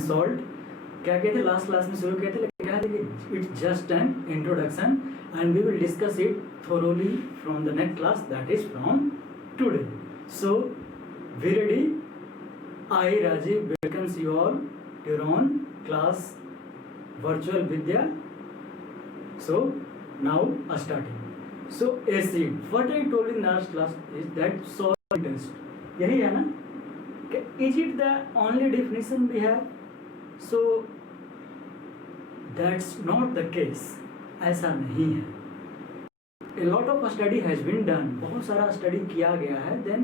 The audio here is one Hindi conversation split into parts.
And salt. क्या कहते लास्ट क्लास में शुरू किए थे, लेकिन क्या है it's just an introduction and we will discuss it thoroughly from the next class, that is from today. So be ready. I Rajiv welcomes you all to your own class virtual Vidya. So now starting. So acid, what I told in last class is that solid test. यही है ना? Is it the only definition we have? So that's not the case. ऐसा नहीं है. A lot of study has been done. बहुत सारा स्टडी किया गया है. Then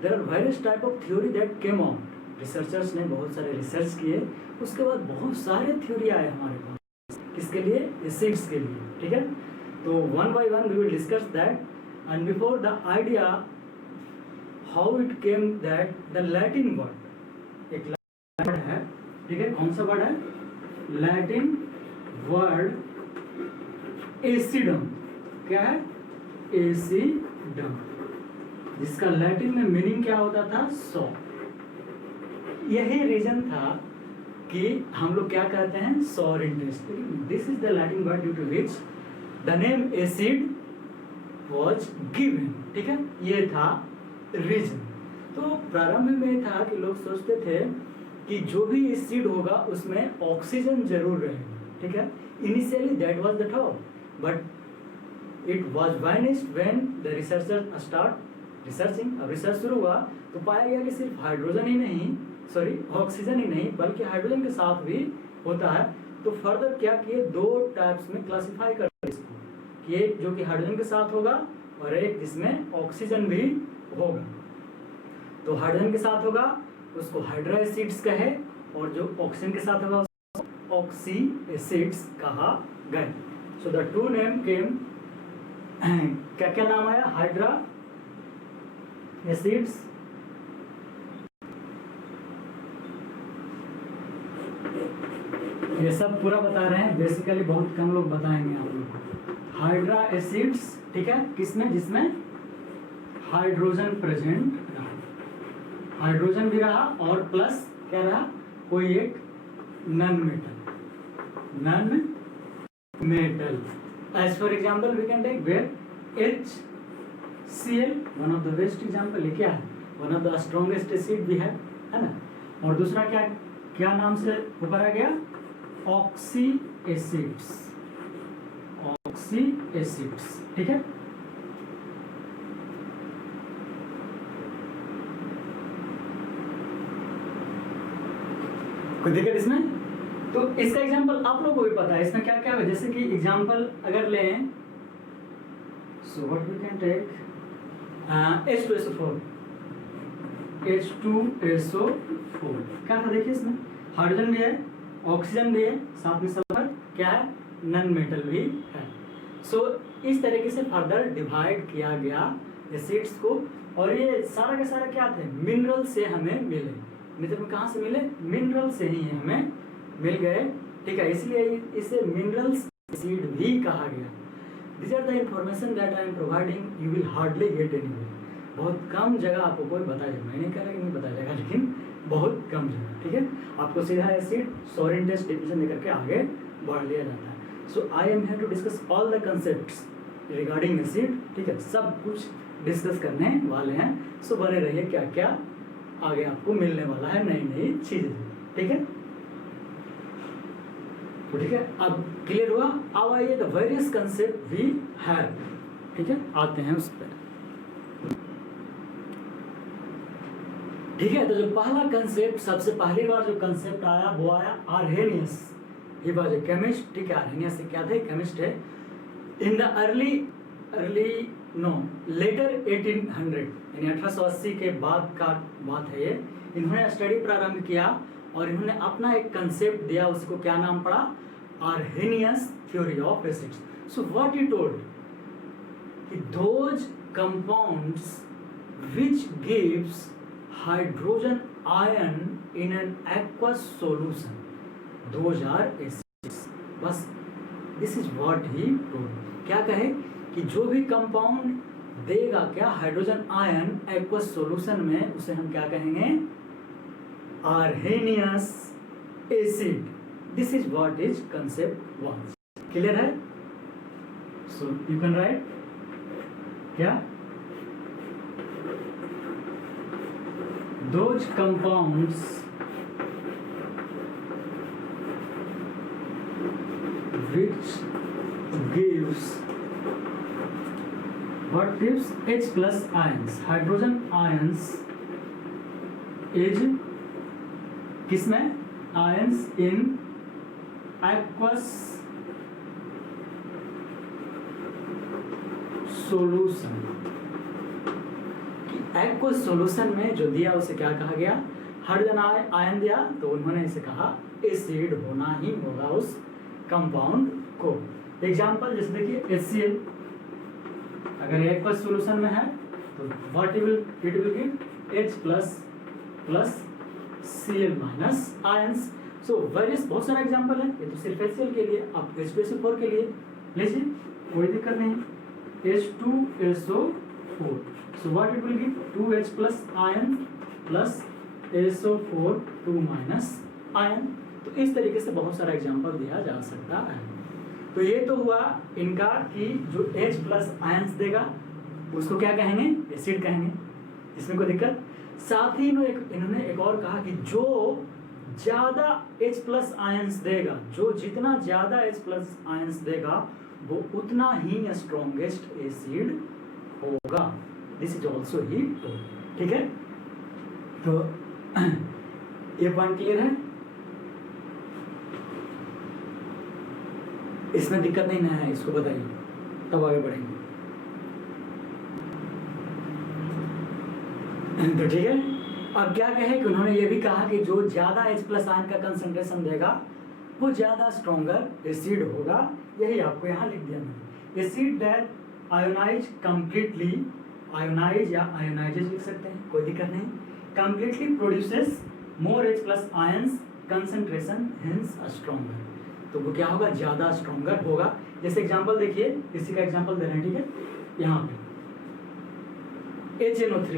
there are various type of theory that came out. Researchers ने बहुत सारे रिसर्च किए, उसके बाद बहुत सारे थ्योरी आए हमारे पास. किसके लिए? एसिड्स के लिए. ठीक है. तो one by one we will discuss that. And before the idea how it came that the Latin word, एक Latin word है. ठीक है. कौन सा वर्ड है? Latin word acidum. क्या है? एसिडम, जिसका लैटिन में मीनिंग क्या होता था? सौ. यही रीजन था कि हम लोग क्या कहते हैं? Sour in taste. This is the Latin word due to which the name acid was given. ठीक है. ये था रीजन. तो प्रारंभ में था कि लोग सोचते थे कि जो भी एसिड होगा उसमें ऑक्सीजन जरूर रहेगा. ठीक है. Initially that was the thought, but it was vanished when the researchers start researching. अब रिसर्च शुरू हुआ तो पाया गया कि सिर्फ हाइड्रोजन ही नहीं, ऑक्सीजन ही नहीं, बल्कि हाइड्रोजन के साथ भी होता है. तो फर्दर क्या किए? दो टाइप्स में क्लासिफाई कर इसको, कि एक जो कि हाइड्रोजन के साथ होगा और एक जिसमें ऑक्सीजन भी होगा. तो हाइड्रोजन के साथ होगा उसको हाइड्रा एसिड्स कहे, और जो ऑक्सीजन के साथ होगा उसको ऑक्सी एसिड्स कहा गया. So the two name came. क्या क्या नाम आया? हाइड्रा एसिड्स, ये सब पूरा बता रहे हैं. बेसिकली बहुत कम लोग बताएंगे आप लोग को. Hydra acids. ठीक है. किसमें? जिसमें हाइड्रोजन प्रेजेंट रहा, हाइड्रोजन भी रहा और प्लस क्या रहा? कोई एक non metal. As for example, we can take where HCl, one of the best example है. क्या है? One of the strongest acid we have, है ना. और दूसरा क्या नाम से पुकारा गया? Oxy acids. ठीक है. कोई दिक्कत इसमें? तो इसका एग्जांपल आप लोगों को भी पता है. इसमें क्या क्या है? जैसे कि एग्जांपल अगर लें, so what we can take H2SO4. क्या था? देखिए इसमें हाइड्रोजन भी है, ऑक्सीजन भी है, साथ में सल्फर क्या है? नॉन मेटल भी है. सो इस तरीके से फर्दर डिवाइड किया गया एसिड्स को. और ये सारा का सारा क्या थे? मिनरल से हमें मिले. मित्र में कहाँ से मिले? मिनरल से ही हमें मिल गए. ठीक है. इसलिए इसे मिनरल्स एसिड भी कहा गया. This are the information that I am providing. You will hardly get anywhere. बहुत कम जगह आपको कोई बताएगा. मैं नहीं कह रहा कि नहीं बताएगा, लेकिन बहुत कम जगह. ठीक है. आपको सीधा एसिड सोरेन टेस्ट डिफिनेशन देकर के आगे बढ़ लिया जाता है. So I am here to discuss all the concepts regarding acid. ठीक है. सब कुछ डिस्कस करने वाले हैं. सो बने रहिए, क्या क्या आगे आपको मिलने वाला है, नई नई चीजें. ठीक है. ठीक है. अब क्लियर हुआ. अब आइए the various concept we have. ठीक है. आते हैं उस पर. ठीक है. तो जो पहला कंसेप्ट, सबसे पहली बार जो कंसेप्ट आया वो आया Arrhenius. He was a chemist. ठीक है. आर्हेनियस क्या थे? केमिस्ट है. इन द लेटर 1800 यानी 1880 के बाद का बात है ये. इन्होंने स्टडी प्रारंभ किया और इन्होंने अपना एक कंसेप्ट दिया. उसको क्या नाम पड़ा? Arrhenius theory of acids. So what he told कि those compounds which gives hydrogen ion in an aqueous solution, those are acids. बस this is what he told. क्या कहे कि जो भी कंपाउंड देगा क्या? हाइड्रोजन आयन एक्वस सॉल्यूशन में, उसे हम क्या कहेंगे? Arrhenius acid, this is what is concept was. Clear है? सो यू कैन राइट क्या, those compounds which gives what gives H plus ions, hydrogen ions is किसमें, ions in aqueous solution, aqueous solution में जो दिया उसे क्या कहा गया, हाइड्रोजन आयन दिया, तो उन्होंने इसे कहा एसिड होना ही होगा उस कंपाउंड को। एग्जांपल जैसे देखिए HCl, अगर एक्वस सॉल्यूशन में है तो what it will give H plus Cl minus ions. So various बहुत सारा एग्जांपल है, ये तो सिर्फ HCl के लिए, आप H2SO4 के लिए लीजिए, कोई दिक्कत नहीं। H2SO4, so what it will give, 2H plus ion plus SO4 2 minus ion। तो इस तरीके से बहुत सारा एग्जांपल दिया जा सकता है। तो ये तो हुआ इनका कि जो H प्लस आयंस देगा उसको क्या कहेंगे, एसिड कहेंगे, इसमें कोई दिक्कत। साथ ही इन्होंने एक और कहा कि जो ज्यादा H प्लस आयंस देगा, जो जितना ज्यादा H प्लस आयंस देगा वो उतना ही स्ट्रॉन्गेस्ट एसिड होगा। This is also he true. ठीक है, तो ये पॉइंट क्लियर है, इसमें दिक्कत नहीं है, इसको बताइए तब आगे बढ़ेंगे। तो ठीक है, अब क्या कहे कि उन्होंने ये भी कहा कि जो ज्यादा H प्लस आयन का कंसंट्रेशन देगा वो ज्यादा स्ट्रॉन्गर एसिड होगा। यही आपको यहाँ लिख दिया मैंने, acid that ionize completely, ionize या आयोनाइजेज लिख सकते हैं, कोई दिक्कत नहीं, completely produces more H plus ions concentration hence stronger, तो वो क्या होगा, ज्यादा स्ट्रॉन्गर होगा। जैसे एग्जांपल देखिए, इसी का एग्जांपल दे रहे हैं, ठीक है, यहाँ पे HNO3,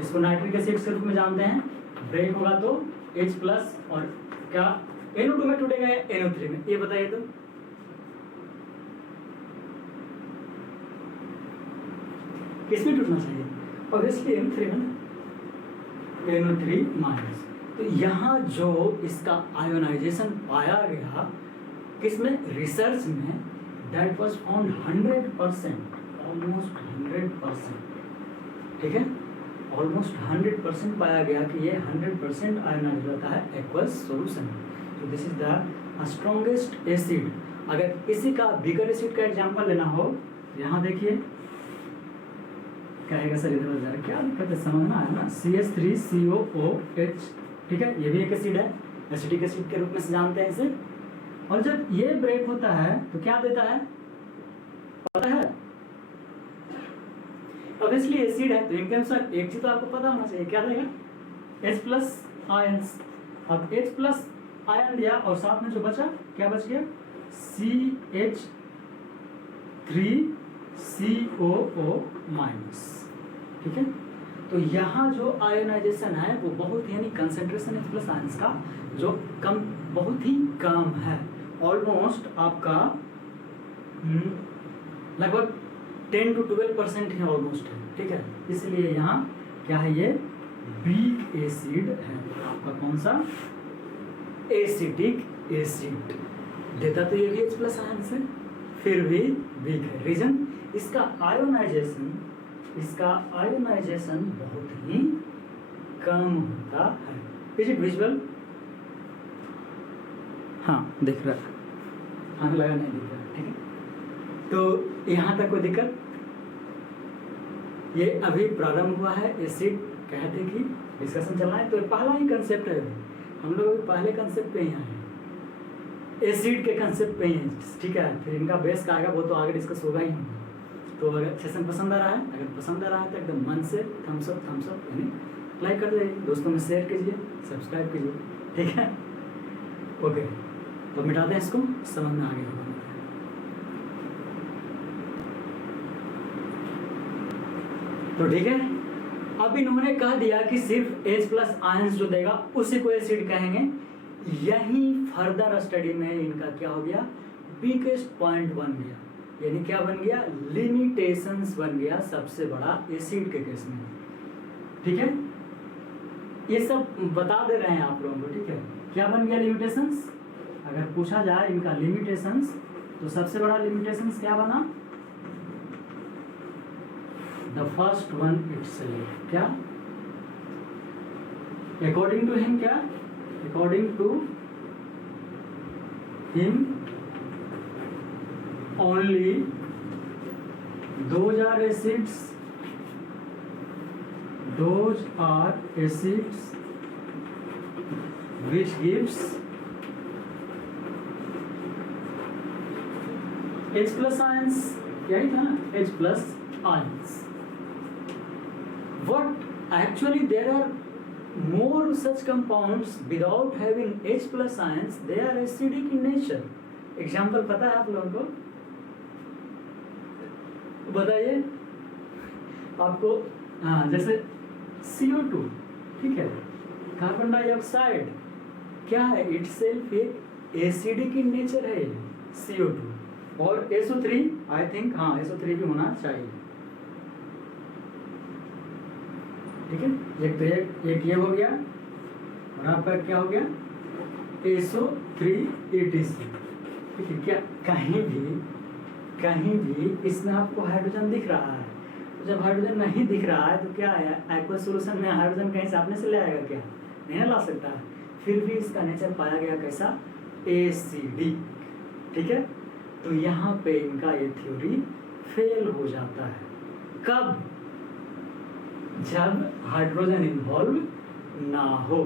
इसको नाइट्रिक एसिड के रूप में जानते हैं, ब्रेक होगा तो H प्लस और क्या NO2 में टूटेगा या NO3 में, ये बताइए तो। किसमें टूटना चाहिए, ऑब्वियसली NO3 में, NO3 माइनस। तो यहाँ जो इसका आयोनाइजेशन पाया गया किसमें, रिसर्च में, दैट वाज फाउंड 100%, ऑलमोस्ट 100%, ठीक है, ऑलमोस्ट 100% पाया गया कि ये 100% आयोनाइज होता है एक्वस सॉल्यूशन। तो this is the strongest acid. अगर इसी का बिगर एसिड का एग्जांपल लेना हो, यहाँ देखिए कहेगा सर इधर उधर क्या दिक्कत है, समझना है ना, CH3COOH, ठीक है, ये भी एक एसिड है, एसिटिक एसिड के रूप में से जानते हैं इसे। और जब ये ब्रेक होता है तो क्या देता है पता है, ऑब्वियसली एसिड है, तो इनके अनुसार एक चीज तो आपको पता होना चाहिए, क्या देगा, H प्लस आयंस। अब H प्लस आयन दिया और साथ में जो बचा क्या बच गया, CH3COO माइनस, ठीक है। तो यहाँ जो आयोनाइजेशन है वो बहुत ही, यानी कंसेंट्रेशन H प्लस आयंस का जो कम, बहुत ही कम है, ऑलमोस्ट आपका लगभग 10 to 12% है, ऑलमोस्ट है, ठीक है। इसलिए यहाँ क्या है, ये वीक एसिड है आपका, कौन सा, एसिटिक एसिड। देता तो ये भी H प्लस आयंस है, फिर भी वीक है। रीजन, इसका आयोनाइजेशन बहुत ही कम होता है। इज इट विजुअल, हाँ दिख रहा है, हाँ लगा नहीं दिख रहा, ठीक है। तो यहाँ तक कोई दिक्कत, ये अभी प्रारंभ हुआ है, एसिड कहते कि डिस्कशन चल रहा है, तो पहला ही कंसेप्ट है, हम लोग अभी पहले कंसेप्ट पे ही आए हैं, एसिड के कंसेप्ट पे ही हैं, ठीक है। फिर इनका बेस का आएगा, वो तो आगे डिस्कस होगा ही। तो अगर सेशन पसंद आ रहा है, अगर पसंद आ रहा है तो एकदम मन से थम्स अप यानी लाइक कर दीजिए, दोस्तों में शेयर कीजिए, सब्सक्राइब कीजिए, ठीक है, ओके। तो मिटाते हैं इसको, समझ में आ गया होगा। तो ठीक है, अब इन्होंने कह दिया कि सिर्फ H प्लस आयंस जो देगा उसी को एसिड कहेंगे। यही फर्दर स्टडी में इनका क्या हो गया, बिगेस्ट पॉइंट बन गया, यानी क्या बन गया, लिमिटेशंस बन गया सबसे बड़ा एसिड के केस में। ठीक है, ये सब बता दे रहे हैं आप लोगों को। ठीक है, क्या बन गया लिमिटेशंस, अगर पूछा जाए इनका लिमिटेशंस तो सबसे बड़ा लिमिटेशंस क्या बना, द फर्स्ट वन इटसेल्फ। क्या अकॉर्डिंग टू हिम, क्या according to him only those are acids, those are acids which gives H plus ions, यही था ना, H plus ions. What actually there are more such compounds without having H plus ions, they are acidic in nature. Example पता है आप लोगों को, बताइए आपको। हाँ, जैसे CO2, ठीक है, कार्बन डाइऑक्साइड क्या है, इटसेल्फ एक एसिडिक इन नेचर है CO2। और SO3 आई थिंक, हाँ SO3 भी होना चाहिए। ठीक है, एक तो एक ये हो गया, और आपका क्या हो गया, SO3 ETC। ठीक है, क्या कहीं भी इसमें आपको हाइड्रोजन दिख रहा है, तो जब हाइड्रोजन नहीं दिख रहा है तो क्या है, एक्वस सॉल्यूशन में हाइड्रोजन कहीं से अपने से ले आएगा क्या, नहीं ना ला सकता है। फिर भी इसका नेचर पाया गया कैसा, एसिडिक। ठीक है, तो यहाँ पे इनका ये थ्योरी फेल हो जाता है। कब, जब हाइड्रोजन इन्वॉल्व ना हो।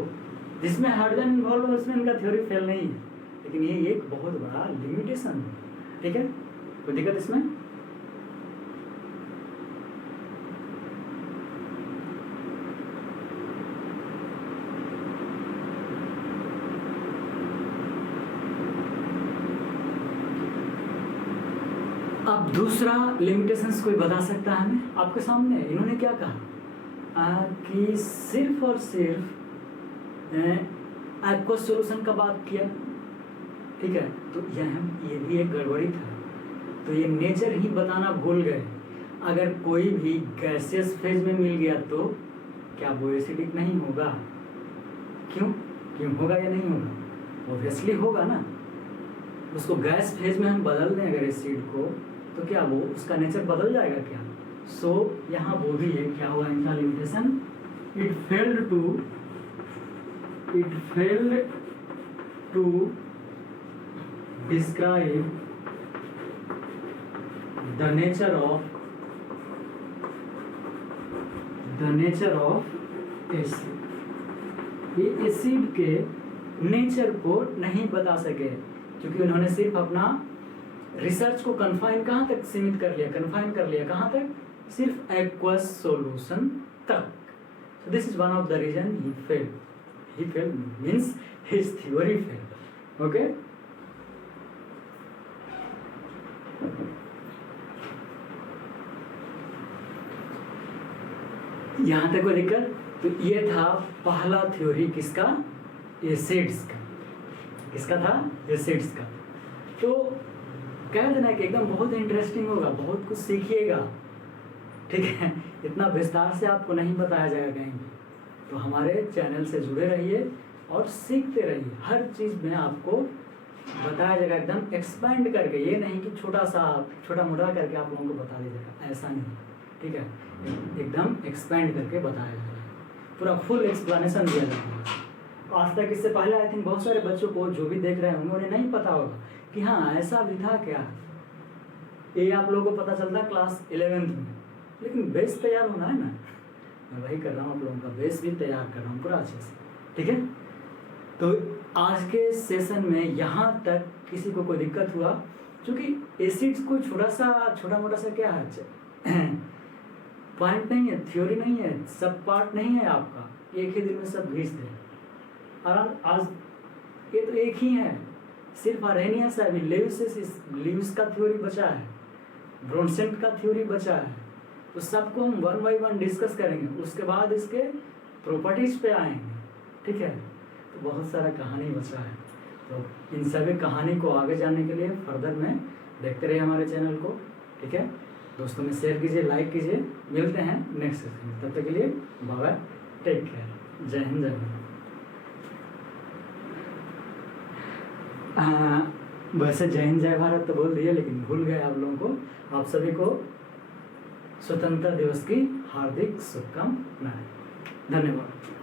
जिसमें हाइड्रोजन इन्वॉल्व हो उसमें इनका थ्योरी फेल नहीं है, लेकिन ये एक बहुत बड़ा लिमिटेशन है। ठीक है, कोई दिक्कत इसमें? अब दूसरा लिमिटेशंस कोई बता सकता है हमें? आपके सामने इन्होंने क्या कहा कि सिर्फ और सिर्फ एक्वस सॉल्यूशन का बात किया। ठीक है, तो ये भी एक गड़बड़ी था, तो ये नेचर ही बताना भूल गए। अगर कोई भी गैसियस फेज में मिल गया तो क्या वो एसिडिक नहीं होगा? क्यों होगा या नहीं होगा? ऑब्वियसली होगा ना। उसको गैस फेज में हम बदल दें अगर एसिड को, तो क्या वो उसका नेचर बदल जाएगा क्या? सो यहाँ वो भी है, क्या हुआ इनका limitation, it failed to describe the nature of acid. ये एसिड के नेचर को नहीं बता सके, क्योंकि उन्होंने सिर्फ अपना रिसर्च को कन्फाइन कहाँ तक सीमित कर लिया, कहाँ तक, सिर्फ एक्वस सॉल्यूशन तक। So this is one of the reason he failed means his theory failed. Okay? यहाँ तक कोई दिक्कत? तो ये था पहला थ्योरी किसका, एसिड्स का। किसका था? एसिड्स का। तो कह देना कि एकदम बहुत इंटरेस्टिंग होगा, बहुत कुछ सीखिएगा। ठीक है, इतना विस्तार से आपको नहीं बताया जाएगा कहीं भी, तो हमारे चैनल से जुड़े रहिए और सीखते रहिए। हर चीज़ में आपको बताया जाएगा एकदम एक्सपेंड करके, ये नहीं कि छोटा मोटा करके आप लोगों को बता दीजिएगा, ऐसा नहीं। ठीक है, एकदम एक्सपेंड करके बताया जाएगा, पूरा फुल एक्सप्लेनेशन दिया जाएगा। आज तक इससे पहले आई थिंक बहुत सारे बच्चों को जो भी देख रहे होंगे उन्हें नहीं पता होगा कि हाँ ऐसा भी था क्या। ये आप लोगों को पता चलता क्लास 11th में, लेकिन बेस तैयार होना है ना, मैं वही कर रहा हूँ, आप लोगों का बेस भी तैयार कर रहा हूँ पूरा अच्छे से। ठीक है, तो आज के सेशन में यहाँ तक किसी को कोई दिक्कत हुआ? क्योंकि एसिड्स कोई छोटा मोटा सा क्या है, पॉइंट नहीं है, थ्योरी नहीं है, सब पार्ट नहीं है आपका, एक ही दिन में सब घिस दे। और आज ये तो एक ही है, सिर्फ अरेनियस है, अभी ल्यूइस का थ्योरी बचा है, ब्रोनसेंट का थ्योरी बचा है, तो सबको हम 1 बाय 1 डिस्कस करेंगे, उसके बाद इसके प्रॉपर्टीज पे आएंगे, ठीक है। तो बहुत सारा कहानी बचा है, तो इन सभी कहानी को आगे जानने के लिए फर्दर में देखते रहिए हमारे चैनल को, ठीक है। दोस्तों में शेयर कीजिए, लाइक कीजिए। मिलते हैं नेक्स्ट सेशन में, तब तक के लिए बाय बाय, टेक केयर, जय हिंद, जय भारत। हाँ, वैसे जय हिंद जय भारत तो बोल दिए, लेकिन भूल गए आप लोगों को। आप सभी को स्वतंत्रता दिवस की हार्दिक शुभकामनाएं। धन्यवाद।